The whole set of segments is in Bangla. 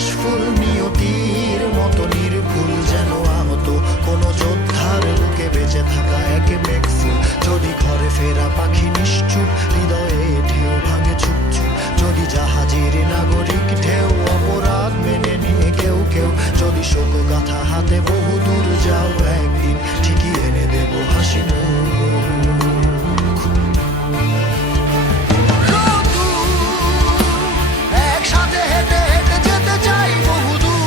কাশফুল নিয়তির মতো নির্ভুল যেন আহত কোনো যোদ্ধার বুকে বেঁচে থাকা এক মেঘফুল। যদি ঘরে ফেরা পাখি নিশ্চুপ, হৃদয়ে ঢেউ ভাঙে চুপচুপ। যদি জাহাজের নাগরিক ঢেউ অপরাধ মেনে নিয়ে কেউ কেউ, যদি শোক গাথা হাতে বহু দূর যাও, একদিন ঠিকই এনে দেব হাসি মুখ। একসাথে হেঁটে হেঁটে যেতে চাই বহুদূর,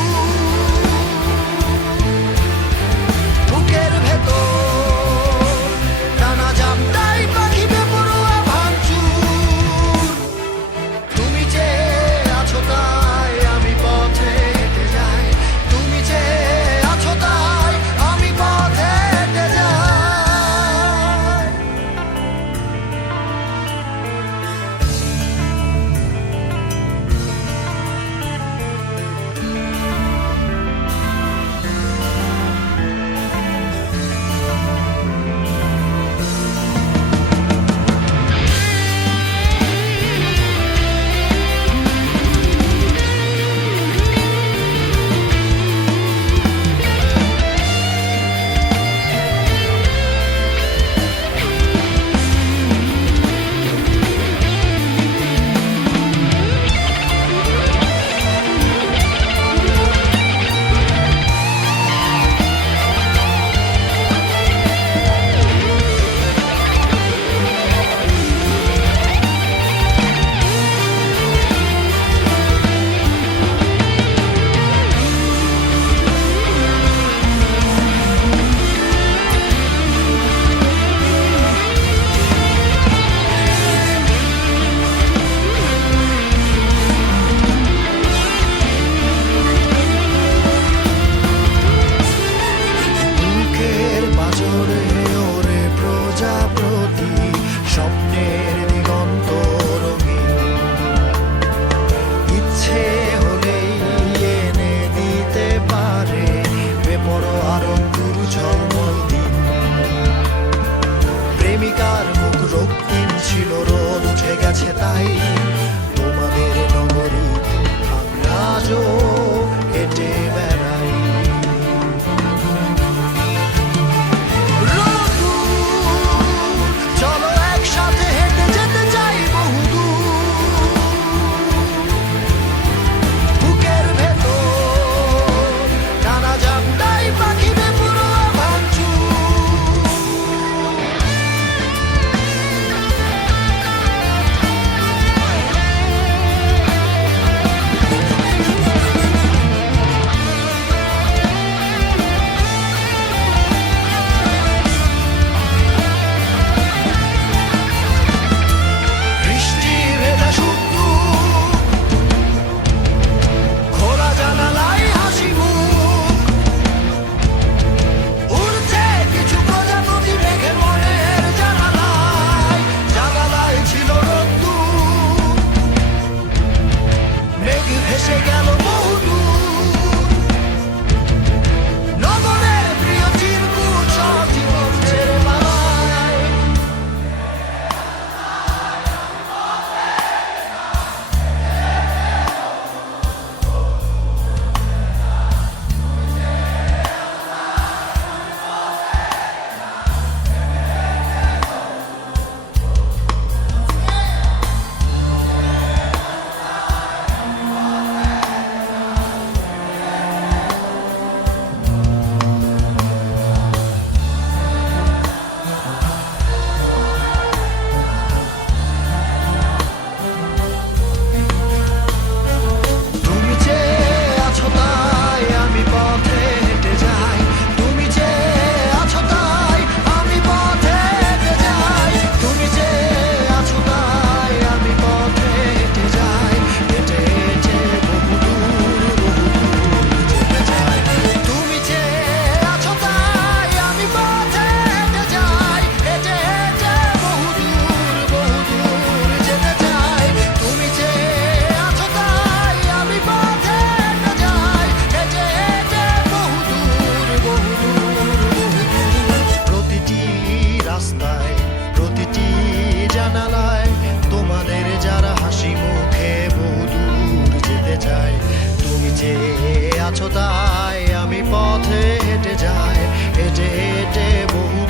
বুকের ভেতর টানা জামটাই পাখি বেপরোয়া ভাঙচুর। তুমি যে আছো তাই আমি পথে হেঁটে যাই, তুমি যে আছো তাই আমি পথে হেঁটে যাই। বুকের বাজরে ওরে প্রজাপতি, স্বপ্নের দিগন্ত রঙিন। ইচ্ছে হলেই এনে দিতে পারে বেপরোয়া রোদ্দুর ঝলমল দিন। প্রেমিকার মুখ রক্তিম ছিল, রোদ উঠে গেছে তাই তোমাদের নগরীতে আমি আজও হেঁটে বেড়াই। চলো একসাথে হেঁটে যেতে চাই বহুদূর, বুকের ভেতর টানা জামটাই পাখি বেপরোয়া ভাঙচুর। বৃষ্টি ভেজা শুক্র, খোলা জানালায় হাসি মুখ। উড়ছে কিছু প্রজাপতি মেঘের মনের জানালায়, জানালায় ছিল রোদ্দুর। মেঘ ভেসে গেল বহুদূর, নগরের প্রিয় চিরকুট সজীবন ছেড়ে পালায়। আছো তাই আমি পথে হেঁটে যাই, হেঁটে হেঁটে বহু